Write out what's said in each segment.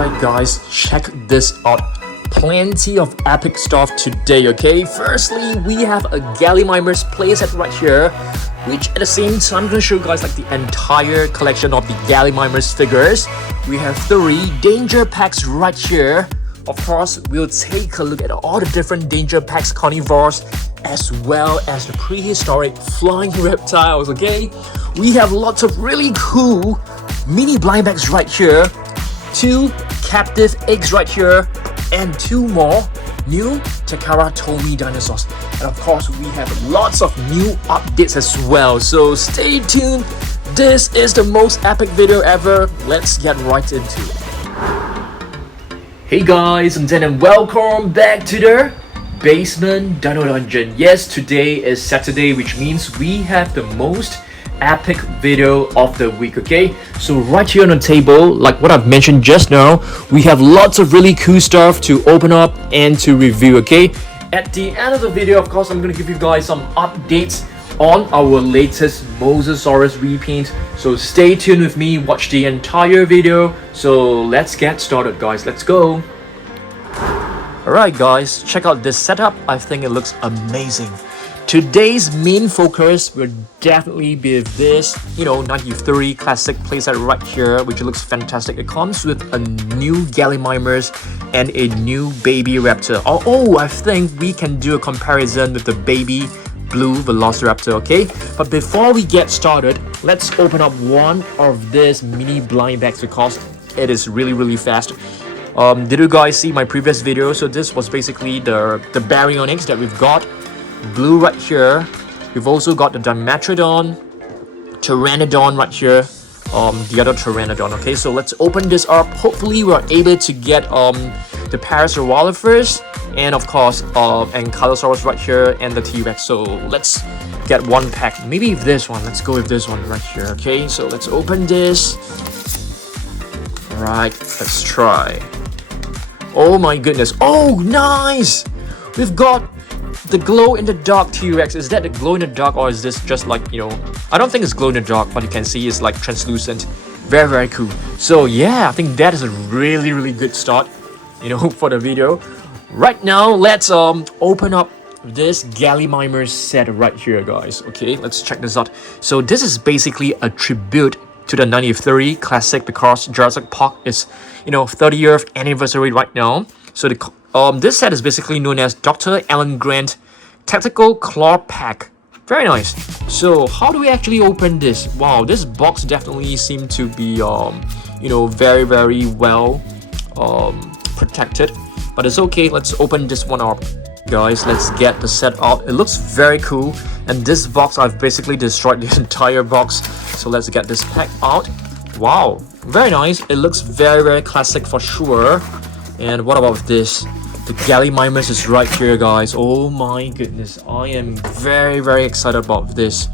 Alright guys, check this out. Plenty of epic stuff today, okay? Firstly, we have a Gallimimus playset right here, which at the same time I'm gonna show you guys like the entire collection of the Gallimimus figures. We have 3 danger packs right here. Of course, we'll take a look at all the different danger packs carnivores as well as the prehistoric flying reptiles, okay? We have lots of really cool mini blind bags right here, 2 captive eggs right here, and 2 more new Takara Tomy dinosaurs. And of course, we have lots of new updates as well, so stay tuned. This is the most epic video ever. Let's get right into it. Hey guys, and welcome back to the Basement Dino Dungeon. Yes, today is Saturday, which means we have the most epic video of the week, okay? So right here on the table, like what I've mentioned just now, we have lots of really cool stuff to open up and to review, okay? At the end of the video, of course, I'm gonna give you guys some updates on our latest Mosasaurus repaint. So stay tuned with me, watch the entire video. So let's get started, guys. Let's go. Alright guys, check out this setup. I think it looks amazing. Today's main focus will definitely be this, 93 classic playset right here, which looks fantastic. It comes with a new Gallimimus and a new baby raptor. Oh, I think we can do a comparison with the baby blue Velociraptor, okay? But before we get started, let's open up one of these mini blind bags because it is really fast. Did you guys see my previous video? So this was basically the Baryonyx that we've got. Blue right here. We've also got the Dimetrodon, Pteranodon right here, the other Pteranodon. Okay, so let's open this up. Hopefully we're able to get the Parasaurolophus and of course Ankylosaurus right here and the T-Rex. So let's get one pack. Maybe this one. Let's go with this one right here. Okay, so let's open this. Alright, let's try. Oh my goodness. Oh, nice! We've got the glow-in-the-dark T-Rex. Is that the glow-in-the-dark or is this just like, I don't think it's glow-in-the-dark, but you can see it's like translucent. Very cool. So yeah, I think that is a really good start, for the video. Right now, let's open up this Gallimimus set right here, guys. Okay, let's check this out. So this is basically a tribute to the 93 classic because Jurassic Park is, 30th anniversary right now. So this set is basically known as Dr. Alan Grant Tactical Claw Pack. Very nice. So how do we actually open this? Wow, this box definitely seemed to be very well protected. But it's okay, let's open this one up. Guys, let's get the set out. It looks very cool. And this box, I've basically destroyed the entire box. So let's get this pack out. Wow, very nice. It looks very classic for sure. And what about this? The Gallimimus is right here, guys. Oh my goodness. I am very excited about this.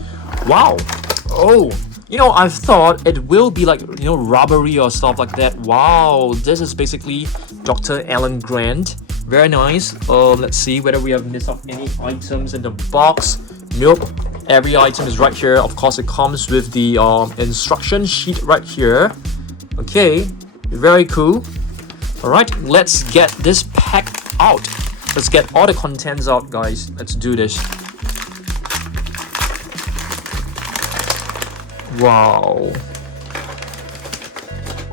Wow. Oh, I thought it will be like, robbery or stuff like that. Wow. This is basically Dr. Alan Grant. Very nice. Let's see whether we have missed out any items in the box. Nope. Every item is right here. Of course, it comes with the instruction sheet right here. Okay. Very cool. Alright, let's get this pack out. Let's get all the contents out, guys. Let's do this. Wow.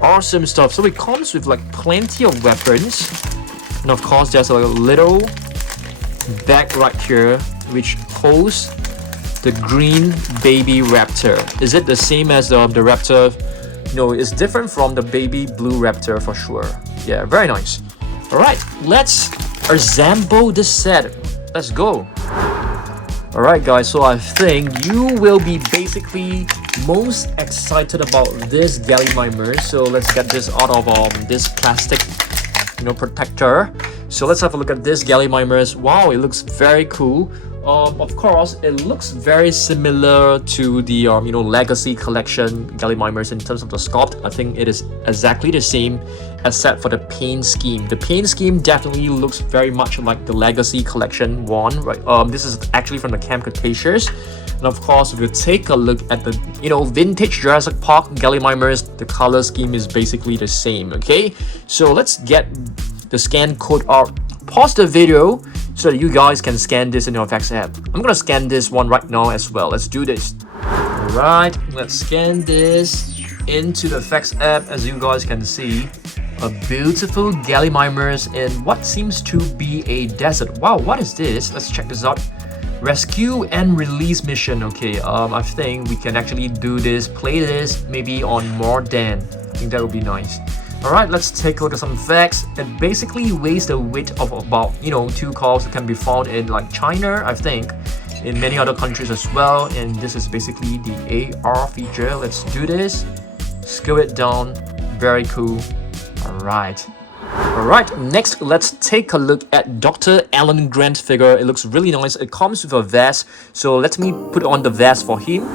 Awesome stuff. So it comes with like plenty of weapons. And of course, there's a little bag right here which holds the green baby raptor. Is it the same as the raptor? No, it's different from the baby blue raptor for sure. Yeah, very nice. Alright, let's assemble this set. Let's go. Alright guys, so I think you will be basically most excited about this Gallimimus. So let's get this out of this plastic protector. So let's have a look at this Gallimimus. Wow, it looks very cool. Of course, it looks very similar to the Legacy Collection Gallimimus in terms of the sculpt. I think it is exactly the same except for the paint scheme. The paint scheme definitely looks very much like the Legacy Collection one, right? This is actually from the Camp Cretaceous. And of course, if you take a look at the, vintage Jurassic Park Gallimimus, the color scheme is basically the same, okay? So let's get the scan code out. Pause the video so that you guys can scan this in your FX app. I'm gonna scan this one right now as well. Let's do this. Alright, let's scan this into the FX app. As you guys can see, a beautiful Gallimimus in what seems to be a desert. Wow, what is this? Let's check this out. Rescue and release mission. Okay, I think we can actually do this, play this maybe on more than. I think that would be nice. Alright, let's take a look at some facts. It basically weighs the weight of about, 2 cars that can be found in like China, I think, in many other countries as well. And this is basically the AR feature. Let's do this. Scale it down. Very cool. Alright. Alright, next let's take a look at Dr. Alan Grant figure. It looks really nice. It comes with a vest. So let me put on the vest for him.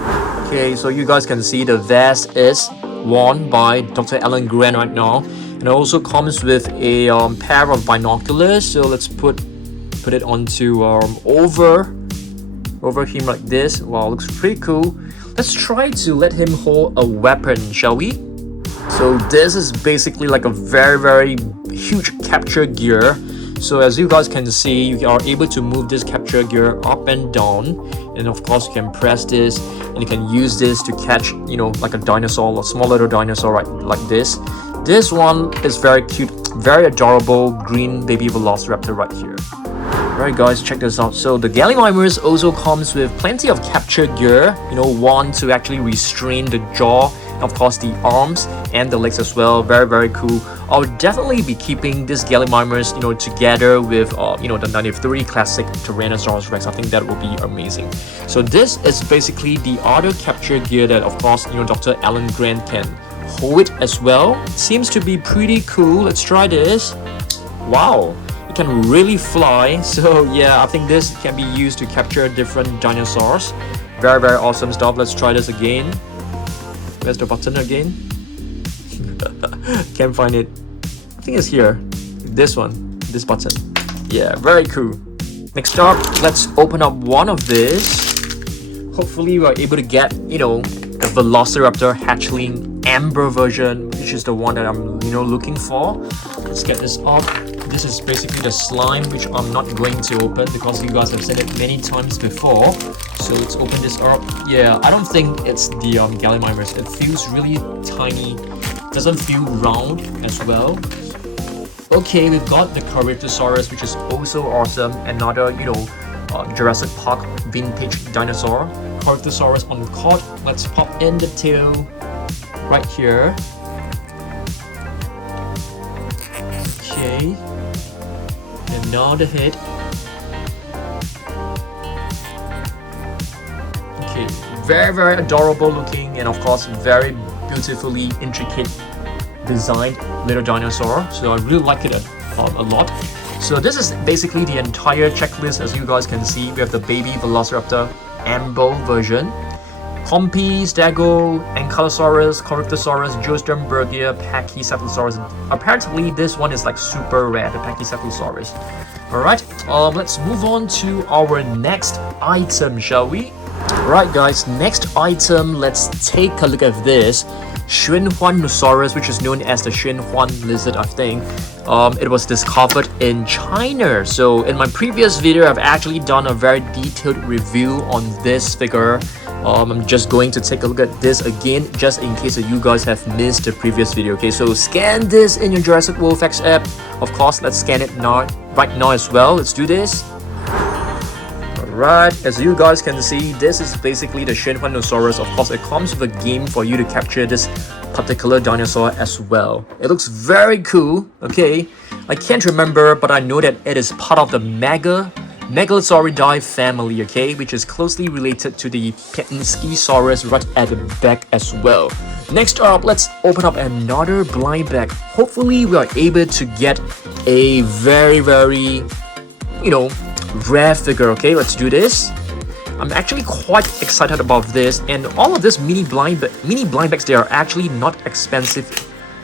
Okay, so you guys can see the vest is worn by Dr. Alan Grant right now. And it also comes with a pair of binoculars. So let's put it onto over him like this. Wow, looks pretty cool. Let's try to let him hold a weapon, shall we? So this is basically like a very huge capture gear. So as you guys can see, you are able to move this capture gear up and down, and of course you can press this and you can use this to catch, like a dinosaur, a small little dinosaur, right, like this. This one is very cute, very adorable green baby velociraptor right here. Alright guys, check this out. So the Gallimimus also comes with plenty of capture gear, one to actually restrain the jaw, and of course the arms and the legs as well. Very cool. I'll definitely be keeping this Gallimimus, together with the 93 classic Tyrannosaurus Rex. I think that will be amazing. So this is basically the other capture gear that of course Dr. Alan Grant can hold it as well. Seems to be pretty cool. Let's try this. Wow. Can really fly, so yeah, I think this can be used to capture different dinosaurs. Very awesome stuff. Let's try this again. Where's the button again? Can't find it. I think it's here. This one, this button. Yeah, very cool. Next up, let's open up one of this. Hopefully we're able to get the Velociraptor hatchling amber version, which is the one that I'm looking for. Let's get this up. This is basically the slime, which I'm not going to open because you guys have said it many times before. So let's open this up. Yeah, I don't think it's the Gallimimus. It feels really tiny. Doesn't feel round as well. Okay, we've got the Coryptosaurus, which is also awesome. Another, Jurassic Park vintage dinosaur. Coryptosaurus on the cot. Let's pop in the tail right here. Okay. And now the head. Okay, very adorable looking, and of course very beautifully intricate designed little dinosaur. So I really like it a lot. So this is basically the entire checklist. As you guys can see, we have the baby Velociraptor Ambo version, Pompey, Stego, Ankylosaurus, Coryptosaurus, Geosternbergia, Pachycephalosaurus. Apparently this one is like super rare, the Pachycephalosaurus. Alright, let's move on to our next item, shall we? Alright guys, next item, let's take a look at this. Xinhuanosaurus, which is known as the Xinhuan lizard, I think. It was discovered in China. So in my previous video, I've actually done a very detailed review on this figure. I'm just going to take a look at this again, just in case that you guys have missed the previous video. Okay, so scan this in your Jurassic World Facts app. Of course, let's scan it now, right now as well. Let's do this. Alright, as you guys can see, this is basically the Xinhuanosaurus. Of course, it comes with a game for you to capture this particular dinosaur as well. It looks very cool. Okay, I can't remember, but I know that it is part of the Megalosauridae family, okay, which is closely related to the Petinskisaurus right at the back as well. Next up, let's open up another blind bag. Hopefully, we are able to get a very, rare figure. Okay, let's do this. I'm actually quite excited about this, and all of this mini blind bags, they are actually not expensive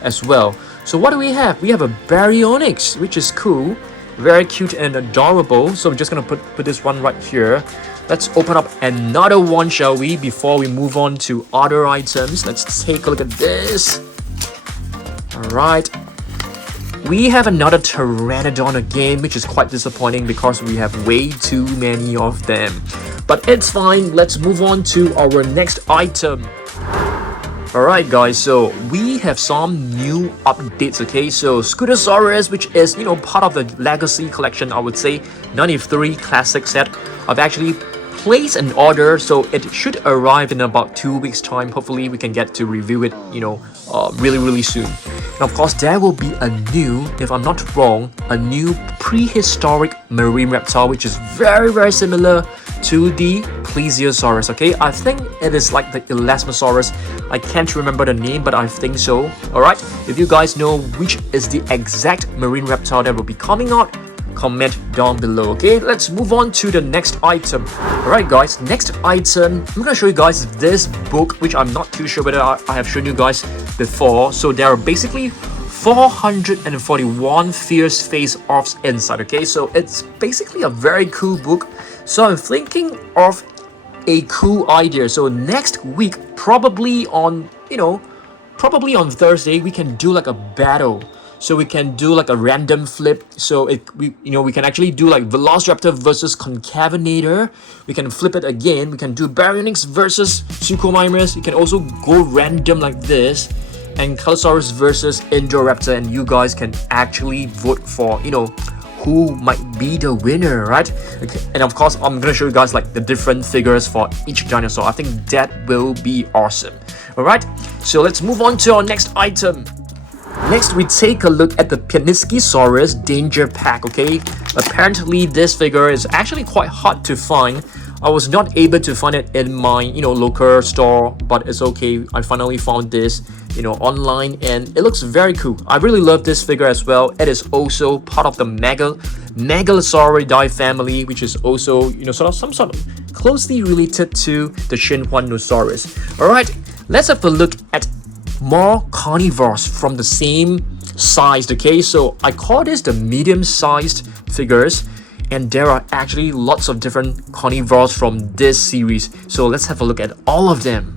as well. So what do we have? We have a Baryonyx, which is cool. Very cute and adorable. So we're just gonna put this one right here. Let's open up another one, shall we, before we move on to other items. Let's take a look at this. Alright. We have another Pteranodon again, which is quite disappointing because we have way too many of them. But it's fine. Let's move on to our next item. Alright guys, so we have some new updates, okay? So Scootosaurus, which is, part of the Legacy collection, I would say, 93 classic set. I've actually placed an order, so it should arrive in about 2 weeks time. Hopefully we can get to review it, really soon. And of course, there will be a new, if I'm not wrong, a new prehistoric marine reptile, which is very similar to the Plesiosaurus, okay? I think it is like the Elasmosaurus. I can't remember the name, but I think so. Alright, if you guys know which is the exact marine reptile that will be coming out, comment down below, okay? Let's move on to the next item. Alright guys, next item, I'm gonna show you guys this book, which I'm not too sure whether I have shown you guys before. So there are basically 441 fierce face-offs inside, okay? So it's basically a very cool book. So I'm thinking of a cool idea. So next week, probably on Thursday, we can do like a battle. So we can do like a random flip. So we can actually do like Velociraptor versus Concavenator. We can flip it again. We can do Baryonyx versus Suchomimus. You can also go random like this. And Ankylosaurus versus Indoraptor, and you guys can actually vote for, who might be the winner, right? Okay. And of course, I'm gonna show you guys like the different figures for each dinosaur. I think that will be awesome. Alright, so let's move on to our next item. Next, we take a look at the Pennskysaurus Danger Pack, okay? Apparently, this figure is actually quite hard to find. I was not able to find it in my, local store, but it's okay. I finally found this, online, and it looks very cool. I really love this figure as well. It is also part of the Megalosauridae family, which is also, some sort of closely related to the Shinhuanosaurus. Alright, let's have a look at more carnivores from the same size, okay? So I call this the medium-sized figures, and there are actually lots of different carnivores from this series. So let's have a look at all of them.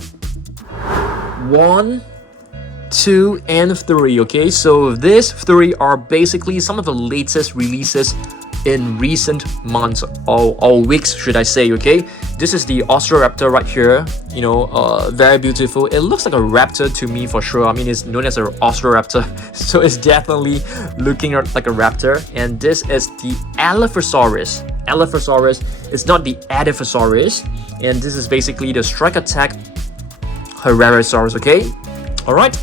1, 2, and 3, okay? So these 3 are basically some of the latest releases in recent months or weeks, should I say, okay? This is the Osteoraptor right here, very beautiful. It looks like a raptor to me for sure. I mean, it's known as an Osteoraptor, so it's definitely looking like a raptor. And this is the Allosaurus. Allosaurus is not the Edaphosaurus, and this is basically the Strike Attack Herrerasaurus, okay? Alright,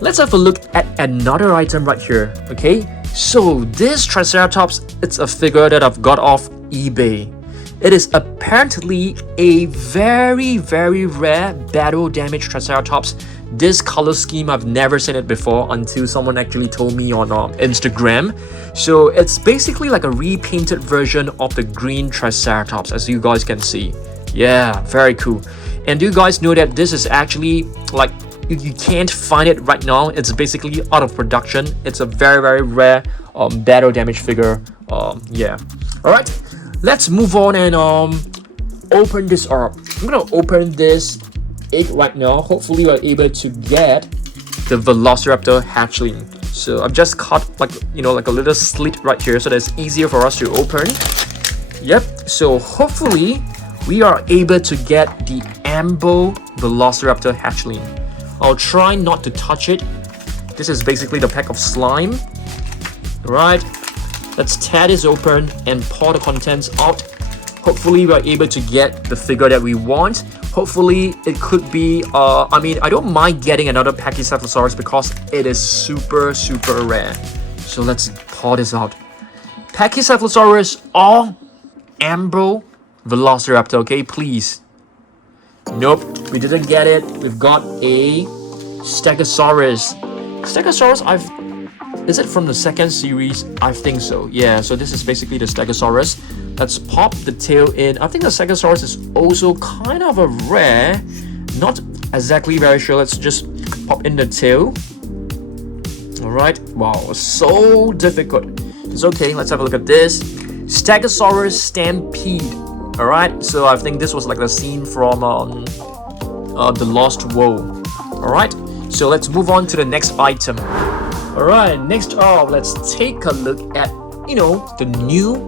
let's have a look at another item right here, okay? So this Triceratops, it's a figure that I've got off eBay. It is apparently a very rare battle damage Triceratops. This color scheme, I've never seen it before until someone actually told me on Instagram. So it's basically like a repainted version of the green Triceratops, as you guys can see. Yeah, very cool. And do you guys know that this is actually like, you can't find it right now. It's basically out of production. It's a very rare battle damage figure. Yeah. Alright, let's move on and open this up. I'm gonna open this egg right now. Hopefully we're able to get the Velociraptor hatchling. So I've just cut like a little slit right here so that it's easier for us to open. Yep, so hopefully we are able to get the Ambo Velociraptor hatchling. I'll try not to touch it. This is basically the pack of slime. Right, let's tear this open and pour the contents out. Hopefully we're able to get the figure that we want. Hopefully it could be, I mean, I don't mind getting another Pachycephalosaurus because it is super rare. So let's pour this out. Pachycephalosaurus or Ambo Velociraptor, okay, please. Nope, we didn't get it. We've got a Stegosaurus. Stegosaurus, is it from the second series? I think so. Yeah, so this is basically the Stegosaurus. Let's pop the tail in. I think the Stegosaurus is also kind of a rare. Not exactly very sure. Let's just pop in the tail. Alright. Wow, so difficult. It's okay. Let's have a look at this. Stegosaurus Stampede. Alright, so I think this was like the scene from The Lost World. Alright, so let's move on to the next item. Alright, next up, let's take a look at, the new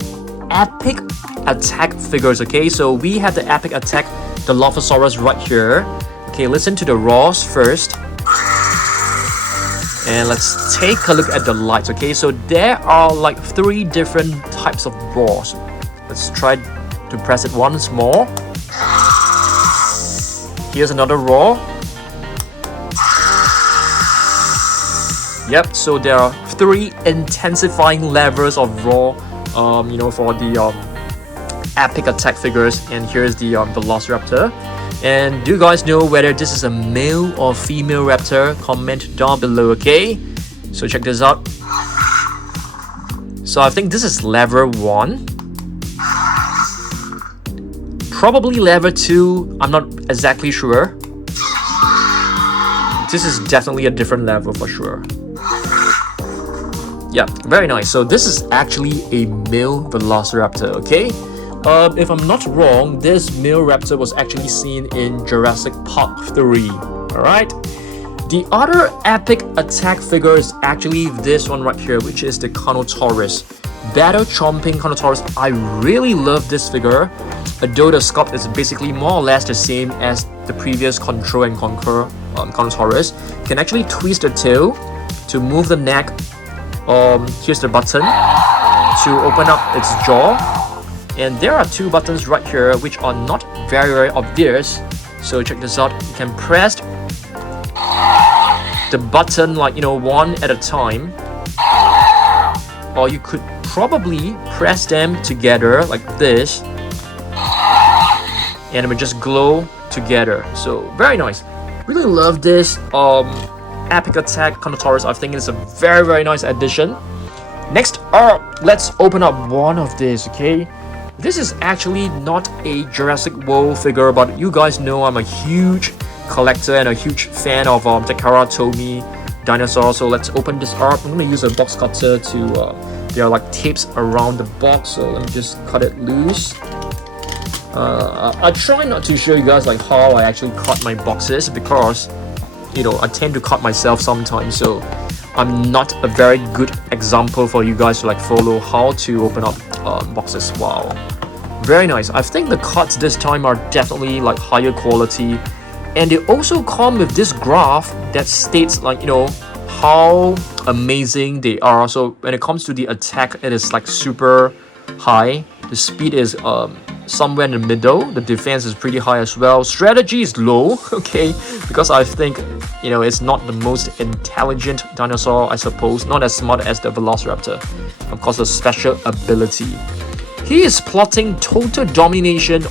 Epic Attack figures, okay? So we have the Epic Attack Dilophosaurus right here. Okay, listen to the roars first. And let's take a look at the lights, okay? So there are like 3 different types of roars. Let's try to press it once more. Here's another roar. Yep, so there are 3 intensifying levels of roar, for the Epic Attack figures. And here's the Velociraptor. And do you guys know whether this is a male or female raptor? Comment down below, okay? So check this out. So I think this is level 1. Probably level 2, I'm not exactly sure. This is definitely a different level for sure. Yeah, very nice. So this is actually a male Velociraptor, okay? If I'm not wrong, this male raptor was actually seen in Jurassic Park 3. Alright? The other Epic Attack figure is actually this one right here, which is the Carnotaurus. Battle Chomping Carnotaurus. I really love this figure. Although the sculpt is basically more or less the same as the previous Control and Conquer Carnotaurus. You can actually twist the tail to move the neck. Here's the button to open up its jaw. And there are 2 buttons right here which are not very obvious. So check this out. You can press the button like one at a time, or you could probably press them together like this, and it will just glow together. So very nice. Really love this Epic Attack Carnotaurus. I think it's a very nice addition. Next up, let's open up one of these, okay? This is actually not a Jurassic World figure, but you guys know I'm a huge collector and a huge fan of Takara Tomy dinosaurs. So let's open this up. I'm going to use a box cutter to, there are like tapes around the box, so let me just cut it loose. I try not to show you guys like how I actually cut my boxes because, I tend to cut myself sometimes, so I'm not a very good example for you guys to like follow how to open up boxes. Wow, very nice. I think the cuts this time are definitely like higher quality, and they also come with this graph that states like how amazing they are. So when it comes to the attack, it is like super high. The speed is somewhere in the middle. The defense is pretty high as well. Strategy is low, okay, because I think it's not the most intelligent dinosaur, I suppose, not as smart as the Velociraptor. Of course, a special ability. He is plotting total domination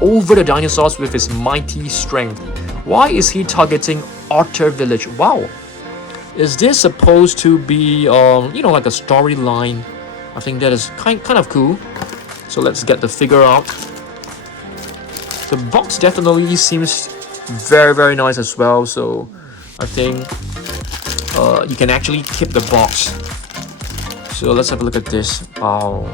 over the dinosaurs with his mighty strength. Why is he targeting Otter Village? Wow, is this supposed to be like a storyline? I think that is kind of cool. So let's get the figure out. The box definitely seems very nice as well. So I think you can actually keep the box. So let's have a look at this. Wow.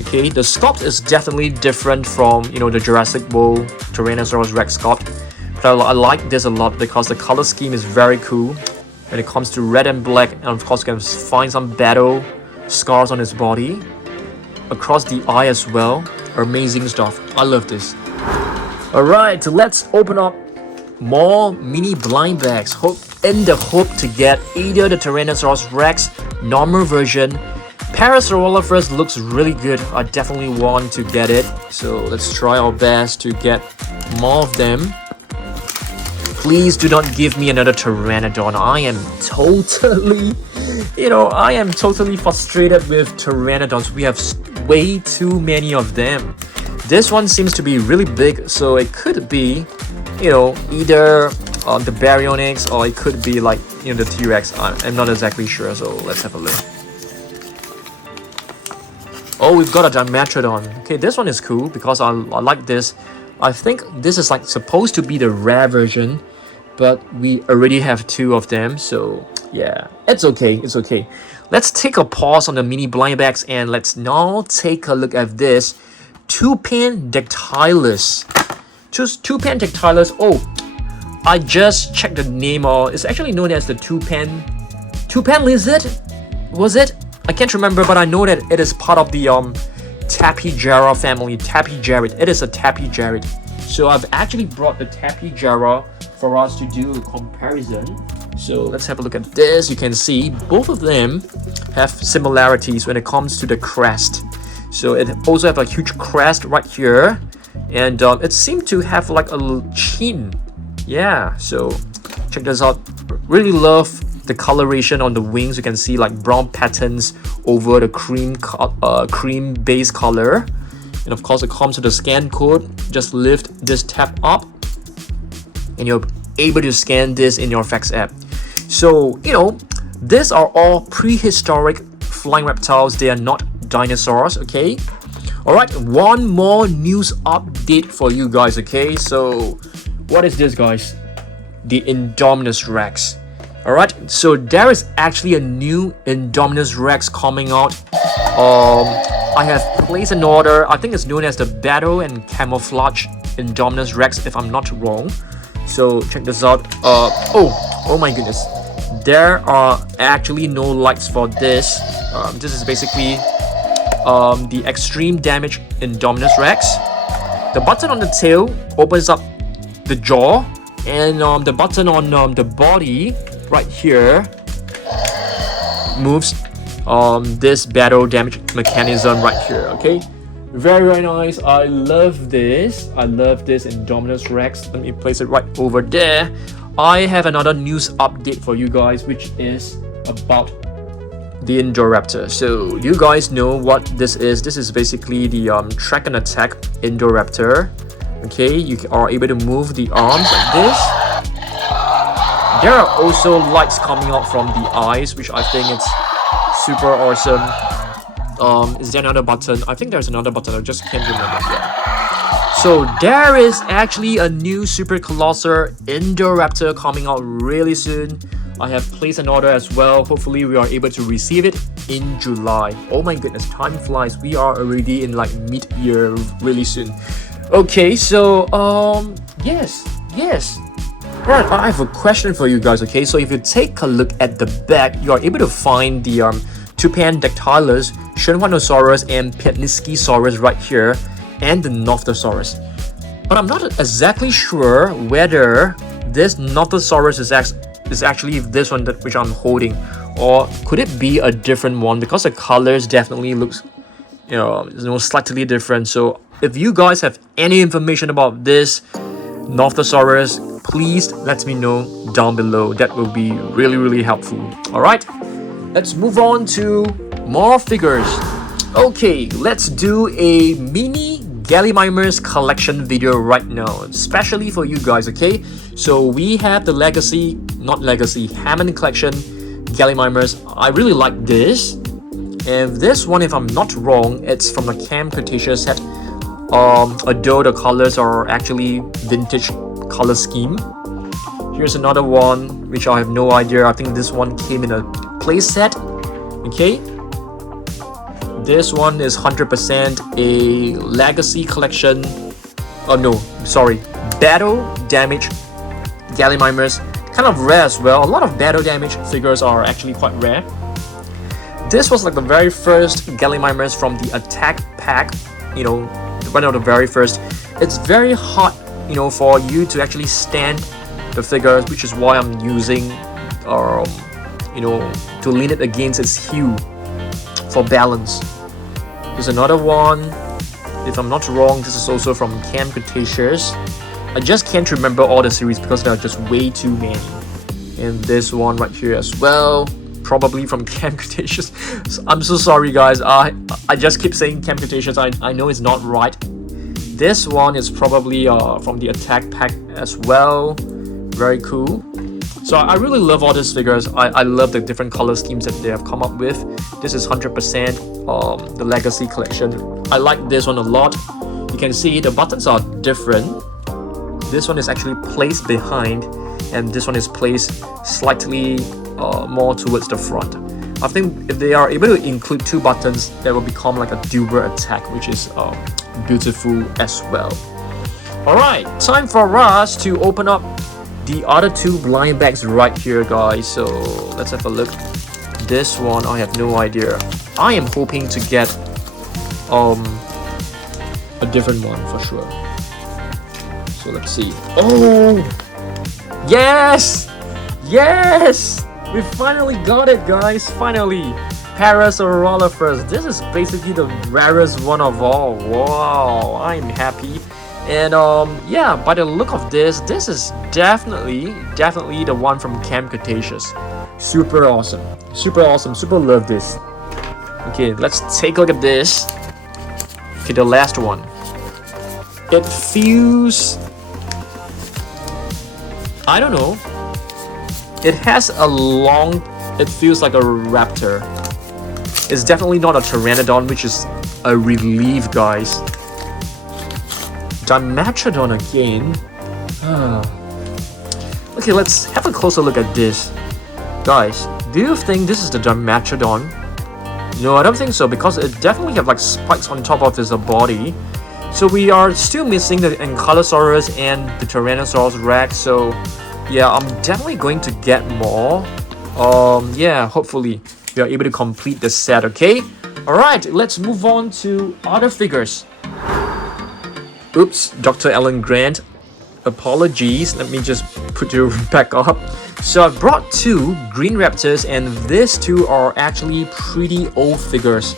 Okay, the sculpt is definitely different from the Jurassic World Tyrannosaurus Rex sculpt. But I like this a lot because the color scheme is very cool. When it comes to red and black, and of course you can find some battle scars on his body, across the eye as well. Amazing stuff. I love this. Alright, let's open up more mini blind bags in the hope to get either the Tyrannosaurus Rex normal version. Parasaurolophus looks really good. I definitely want to get it, so let's try our best to get more of them. Please do not give me another Pteranodon. I am totally frustrated with Pteranodons. We have way too many of them. This one seems to be really big, so it could be, either the Baryonyx, or it could be like, the T-Rex. I'm not exactly sure, so let's have a look. Oh, we've got a Dimetrodon. Okay, this one is cool because I like this. I think this is like supposed to be the rare version, but we already have 2 of them, so Yeah, it's okay, it's okay. Let's take a pause on the mini blind bags and let's now take a look at this Toupan Dactylus. Just Toupan Dactylus. Oh, I just checked the name. It's actually known as the Toupan lizard. Was it? I can't remember, but I know that it is part of the Tapijara family. Tapijarid. It is a Tapijarid. So I've actually brought the Tapijara for us to do a comparison. So let's have a look at this. You can see both of them have similarities when it comes to the crest. So it also have a huge crest right here, and it seemed to have like a little chin. Yeah, so check this out. Really love the coloration on the wings. You can see like brown patterns over the cream base color, and of course it comes with a scan code. Just lift this tab up and you're able to scan this in your Fax app. So you know, these are all prehistoric flying reptiles. They are not dinosaurs. Okay, all right, one more news update for you guys. Okay, so what is this, guys? The Indominus Rex. All right, so there is actually a new Indominus Rex coming out. I have placed an order. I think it's known as the Battle and Camouflage Indominus Rex, if I'm not wrong. So check this out. Oh my goodness, there are actually no lights for this. This is basically the extreme damage Indominus Rex. The button on the tail opens up the jaw, and the button on the body right here moves this battle damage mechanism right here. Okay, very nice. I love this. I love this Indominus Rex. Let me place it right over there. I have another news update for you guys, which is about the Indoraptor. So you guys know what this is. This is basically the track and attack Indoraptor. Okay, you are able to move the arms like this. There are also lights coming out from the eyes, which I think it's super awesome. Is there another button? I think there's another button. I just can't remember. Yeah. So there is actually a new Super Colossal Indoraptor coming out really soon. I have placed an order as well. Hopefully we are able to receive it in July. Oh my goodness, time flies. We are already in like mid-year really soon. Okay, so yes. Right, I have a question for you guys. Okay, so if you take a look at the back, you are able to find the Toupan Dactylus, Schwannosaurus, and Piatnitzkysaurus right here, and the Nothosaurus. But I'm not exactly sure whether this Nothosaurus is actually this one which I'm holding, or could it be a different one, because the colors definitely looks slightly different. So if you guys have any information about this Nothosaurus, please let me know down below. That will be really helpful. All right, let's move on to more figures. Okay, let's do a mini Gallimimus collection video right now, especially for you guys. Okay, so we have the Hammond collection Gallimimus. I really like this, and this one, if I'm not wrong, it's from the Camp Cretaceous set. Although the colors are actually vintage color scheme. Here's another one which I have no idea. I think this one came in a play set. Okay, this one is 100% a legacy collection. Oh no, sorry, battle damage Gallimimus. Kind of rare as well. A lot of battle damage figures are actually quite rare. This was like the very first Gallimimus from the attack pack, one of the very first. It's very hard for you to actually stand the figures, which is why I'm using to lean it against its hue for balance. There's another one, if I'm not wrong, this is also from Camp Cretaceous. I just can't remember all the series because there are just way too many. And this one right here as well, probably from Camp Cretaceous. I'm so sorry guys, I just keep saying Camp Cretaceous. I know it's not right. This one is probably from the attack pack as well. Very cool. So I really love all these figures. I love the different color schemes that they have come up with. This is 100% the legacy collection. I like this one a lot. You can see the buttons are different. This one is actually placed behind, and this one is placed slightly more towards the front. I think if they are able to include 2 buttons, that will become like a dual attack, which is beautiful as well. Alright, time for us to open up the other 2 blind bags right here, guys. So let's have a look. This one, I have no idea. I am hoping to get a different one for sure. So let's see. Oh, yes, yes, we finally got it, guys. Finally, Parasaurolophus. This is basically the rarest one of all. Wow, I'm happy. And yeah, by the look of this is definitely the one from Camp Cretaceous. Super awesome, super love this. Okay, let's take a look at this. Okay, the last one. It feels, I don't know, it has a long, it feels like a raptor. It's definitely not a pteranodon, which is a relief, guys. Dimetrodon again. Okay, let's have a closer look at this. Guys, do you think this is the Dimetrodon? No, I don't think so, because it definitely have like spikes on top of its body. So we are still missing the Ankylosaurus and the Tyrannosaurus Rex. So yeah, I'm definitely going to get more. Yeah, hopefully we are able to complete the set, okay? Alright, let's move on to other figures. Oops, Dr. Alan Grant. Apologies, let me just put you back up. So I brought 2 green raptors, and these 2 are actually pretty old figures.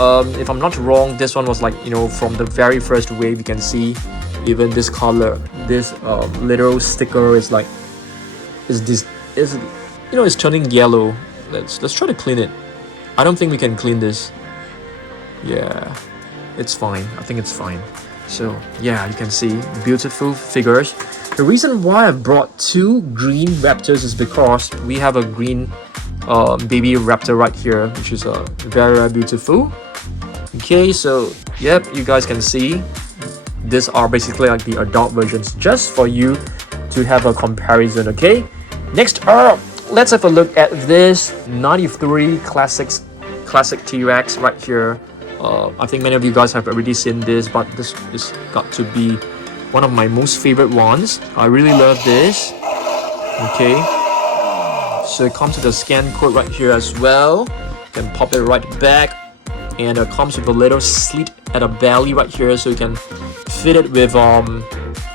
If I'm not wrong, this one was like, you know, from the very first wave. You can see even this color, this little sticker is like, you know, it's turning yellow. Let's try to clean it. I don't think we can clean this. Yeah, it's fine. I think it's fine. So yeah, you can see beautiful figures. The reason why I brought 2 green raptors is because we have a green baby raptor right here, which is very beautiful. Okay, so yep, you guys can see these are basically like the adult versions, just for you to have a comparison. Okay, next up, let's have a look at this 93 classic T-Rex right here. I think many of you guys have already seen this, but this is got to be one of my most favorite ones. I really love this. Okay, so it comes with a scan code right here as well. You can pop it right back, and it comes with a little slit at the belly right here, so you can fit it with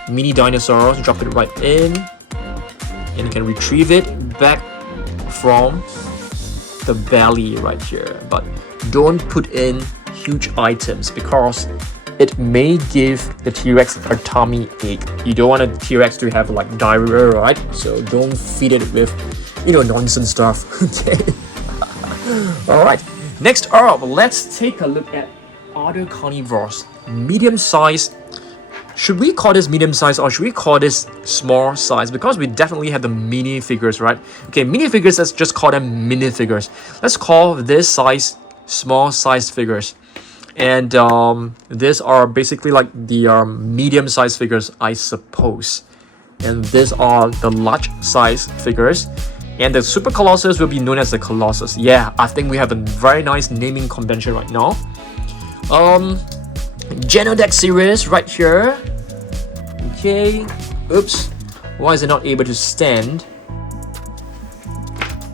mini dinosaurs. Drop it right in, and you can retrieve it back from the belly right here. But don't put in huge items, because it may give the T-Rex a tummy ache. You don't want a T-Rex to have like diarrhea, right? So don't feed it with, you know, nonsense stuff. Okay. Alright, next up, let's take a look at other carnivores. Medium size. Should we call this medium size, or should we call this small size? Because we definitely have the mini figures, right? Okay, mini figures, let's just call them mini figures. Let's call this size small size figures. And these are basically like the medium size figures, I suppose. And these are the large size figures. And the Super Colossus will be known as the Colossus. Yeah, I think we have a very nice naming convention right now. Genodex series right here. Okay. Oops. Why is it not able to stand?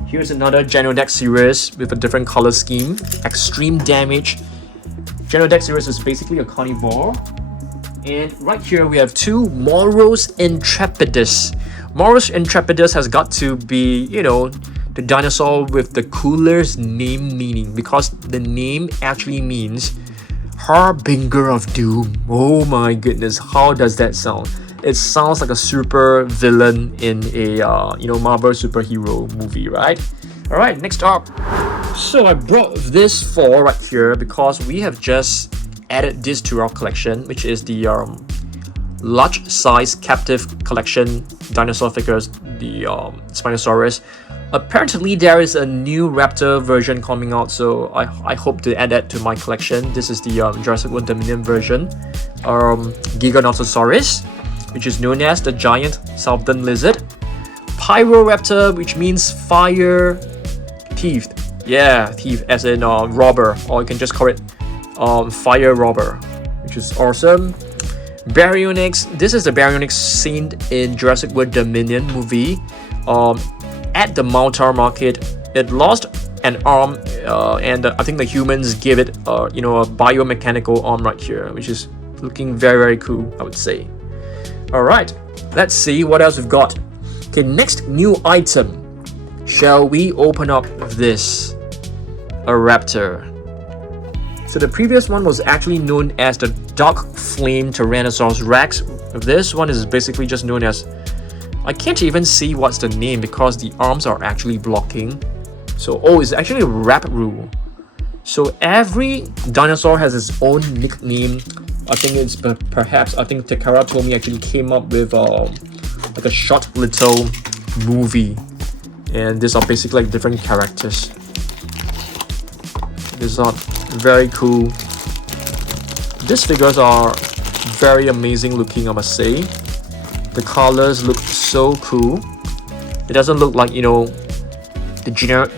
Here's another Genodex series with a different color scheme. Extreme damage. Genodex series is basically a carnivore. And right here we have 2 Moros Intrepidus. Moros Intrepidus has got to be, you know, the dinosaur with the coolest name meaning, because the name actually means Harbinger of Doom. Oh my goodness, how does that sound? It sounds like a super villain in a you know, Marvel superhero movie, right? Alright, next up. So I brought this 4 right here because we have just added this to our collection, which is the large size captive collection dinosaur figures, the Spinosaurus. Apparently there is a new raptor version coming out, so I hope to add that to my collection. This is the Jurassic World Dominion version. Giganotosaurus, which is known as the giant southern lizard. Pyroraptor, which means fire thief. Yeah, thief as in robber, or you can just call it fire robber, which is awesome. Baryonyx, this is the Baryonyx seen in Jurassic World Dominion movie. At the Maltar market, it lost an arm, and I think the humans give it a biomechanical arm right here, which is looking very cool, I would say. Alright, let's see what else we've got. Okay, next new item. Shall we open up this? A raptor. So the previous one was actually known as the Dark Flame Tyrannosaurus Rex. This one is basically just known as, I can't even see what's the name because the arms are actually blocking. So, it's actually Raproo. So every dinosaur has its own nickname. I think it's perhaps, I think Takara Tomy actually came up with like a short little movie. And these are basically like different characters. These are very cool. These figures are very amazing looking, I must say. The colors look so cool. It doesn't look like, the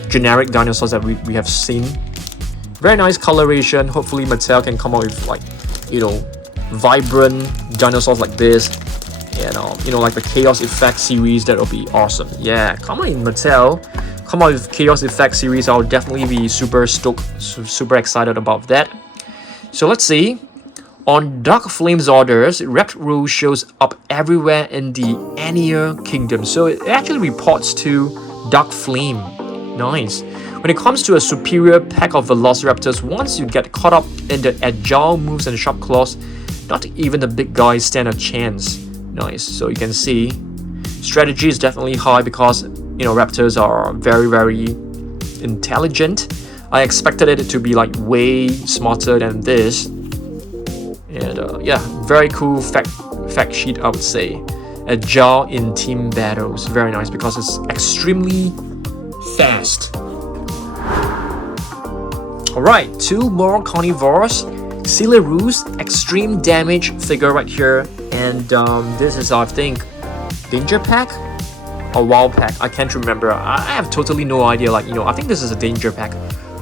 generic dinosaurs that we have seen. Very nice coloration. Hopefully Mattel can come up with like, vibrant dinosaurs like this. And like the Chaos Effect series, that'll be awesome. Yeah, come on Mattel. Come out with Chaos Effect series. I'll definitely be super stoked, super excited about that. So let's see. On Dark Flame's orders, Raproo shows up everywhere in the Annier Kingdom. So it actually reports to Dark Flame. Nice. When it comes to a superior pack of Velociraptors, once you get caught up in the agile moves and sharp claws, not even the big guys stand a chance. Nice. So you can see, strategy is definitely high because raptors are very intelligent. I expected it to be like way smarter than this. And yeah, very cool fact sheet, I would say. Agile in team battles, very nice because it's extremely fast. Alright, two more carnivores. Silarus, extreme damage figure right here. And this is, I think, Danger Pack or Wild Pack. I can't remember. I have totally no idea. Like, I think this is a Danger Pack.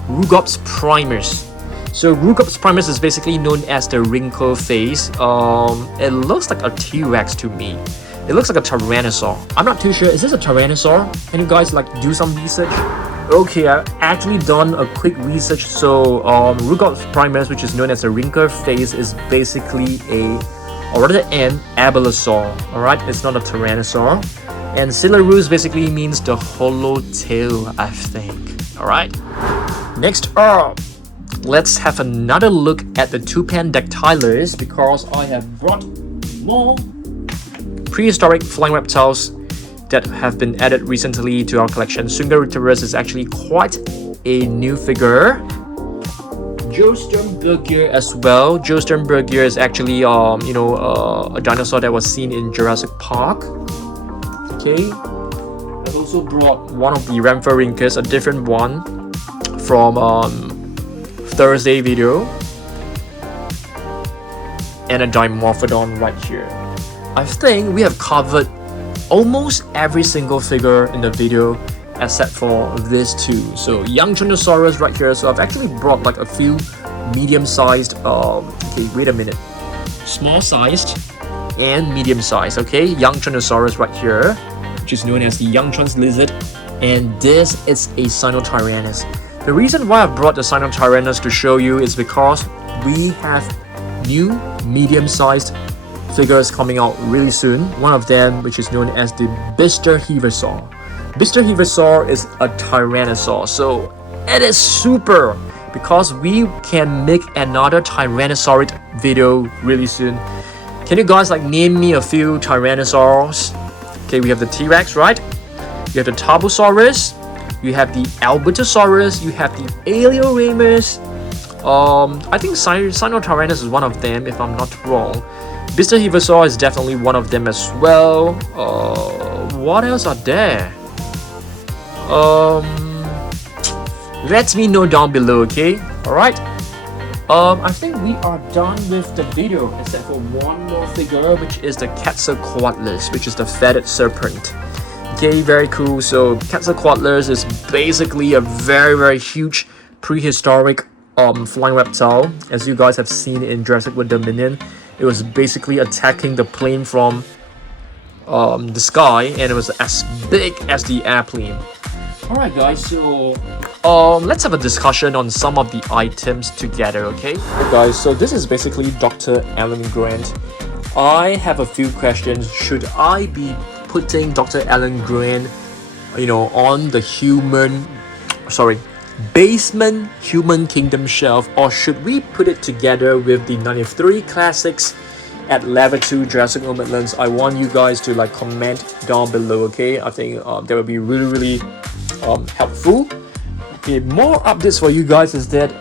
Rugops Primus. So Rugops Primus is basically known as the wrinkle face. It looks like a T-Rex to me. It looks like a Tyrannosaur. I'm not too sure. Is this a Tyrannosaur? Can you guys like do some research? Okay, I've actually done a quick research. So Rugops Primus, which is known as a wrinkle face, is basically an Abelisaur. Alright, it's not a Tyrannosaur. And Silarus basically means the hollow tail, I think. Alright. Next up, let's have another look at the Tupandactylus because I have brought more prehistoric flying reptiles that have been added recently to our collection. Sungarutaurus is actually quite a new figure. Joesternbergia as well. Joesternbergia is actually a dinosaur that was seen in Jurassic Park. Okay. I've also brought one of the Rhamphorhynchus, a different one from Thursday video, and a Dimorphodon right here. I think we have covered almost every single figure in the video except for this two. So Young Tyrannosaurus right here. So I've actually brought like a few medium-sized, okay, wait a minute, small-sized and medium-sized. Okay, Young Tyrannosaurus right here, which is known as the Young Trans Lizard, and this is a Sinotyrannus. The reason why I brought the Sinotyrannus to show you is because we have new medium-sized figures coming out really soon. One of them, which is known as the Bister-Heavisaur. Bister-Heavisaur is a Tyrannosaur, so it is super because we can make another Tyrannosaurid video really soon. Can you guys like name me a few Tyrannosaurs? Okay, we have the T-Rex, right? You have the Tarbosaurus, you have the Albertosaurus, you have the Alioramus. I think Sinotyrannus is one of them, if I'm not wrong. Bister-Heavisaur is definitely one of them as well. What else are there? Let me know down below, okay? Alright. I think we are done with the video, except for one more figure, which is the Quetzalcoatlus, which is the feathered serpent. Okay, very cool. So Quetzalcoatlus is basically a very huge prehistoric flying reptile. As you guys have seen in Jurassic World Dominion, it was basically attacking the plane from the sky, and it was as big as the airplane. Alright guys, so let's have a discussion on some of the items together, okay? Hey guys, so this is basically Dr. Alan Grant. I have a few questions. Should I be putting Dr. Alan Grant, on the basement human kingdom shelf, or should we put it together with the 93 classics at level 2 Jurassic World Midlands? I want you guys to comment down below, okay? I think that would be really helpful. Okay, more updates for you guys is that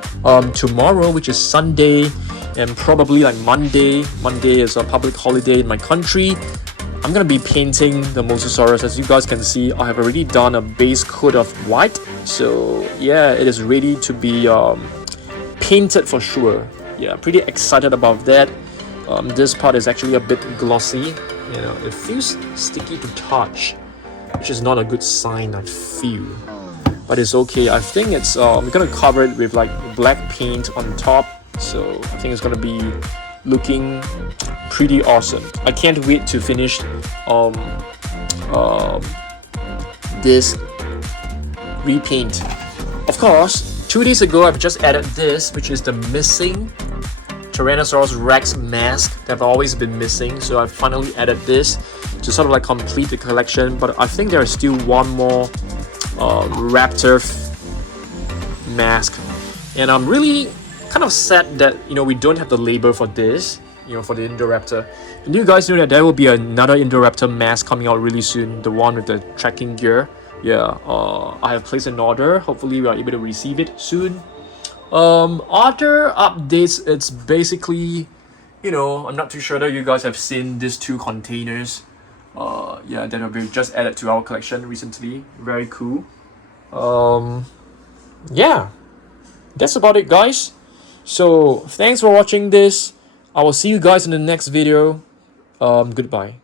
tomorrow, which is Sunday, and probably Monday is a public holiday in my country, I'm gonna be painting the Mosasaurus. As you guys can see, I have already done a base coat of white, so yeah, it is ready to be painted for sure. Yeah, pretty excited about that. This part is actually a bit glossy, it feels sticky to touch, which is not a good sign, I feel, but it's okay. I think it's we're gonna cover it with black paint on top, so I think it's gonna be looking pretty awesome. I can't wait to finish this repaint. Of course, 2 days ago I've just added this, which is the missing Tyrannosaurus Rex mask that have always been missing, so I've finally added this to sort of complete the collection. But I think there is still one more raptor mask, and I'm really kind of sad that we don't have the label for this, for the Indoraptor. And you guys know that there will be another Indoraptor mask coming out really soon, the one with the tracking gear. Yeah, I have placed an order. Hopefully we are able to receive it soon. Other updates, it's basically, I'm not too sure that you guys have seen these 2 containers that have been just added to our collection recently. Very cool. Yeah, that's about it, guys. So thanks for watching this. I will see you guys in the next video. Goodbye.